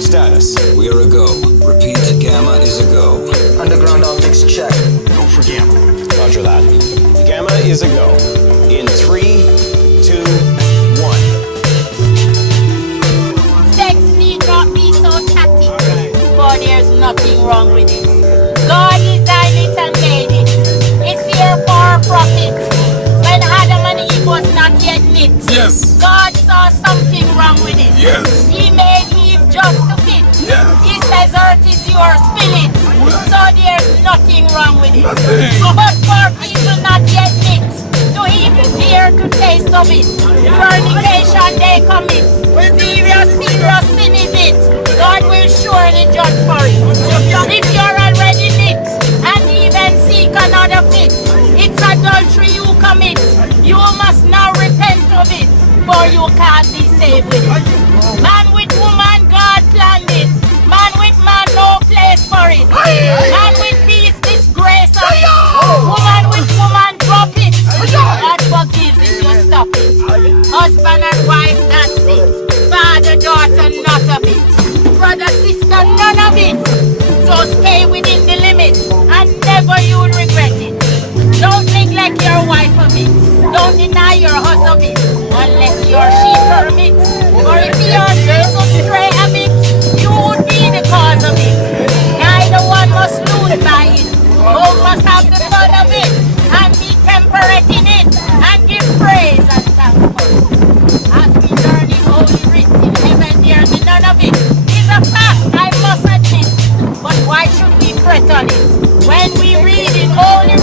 Status, we are a go. Repeat, Gamma is a go. Underground optics check. Go for Gamma. Roger that. Gamma is a go. In 3, 2, 1. Sex need not be so catty, for there's nothing wrong with it. God designed it and made it. It's here for profit. When Adam and Eve was not yet knit, Yes. God saw something wrong with it. Yes. He made Eve just to fit. Yes. He says earth is yours, fill it. So there's nothing wrong with it. Nothing. But for people not yet knit, to even dare to taste of it, fornication they commit. Serious sin is it. God will surely judge for it. If you're already knit and even seek another fit, it's adultery you commit. You must now repent of it, for you can't be saved with it. Man with woman, God planned it. Man with man, no place for it. Man with peace, disgrace of it. Woman with woman, drop it. God forgives if you stop it. Husband and wife, that's it. Father, daughter, not of it. Brother, sister, none of it. So stay within the limits and never you'll regret it. Don't neglect your wife of it. Don't deny your husband of it unless your she permits. For if your Jesus stray a bit, you would be the cause of it. Neither one must lose by it. Both must have the fun of it and be temperate in it and give praise and thanks for it. As we learn in Holy Writ in heaven, there's none of it. It's a fact, I must admit. But why should we fret on it when we read in Holy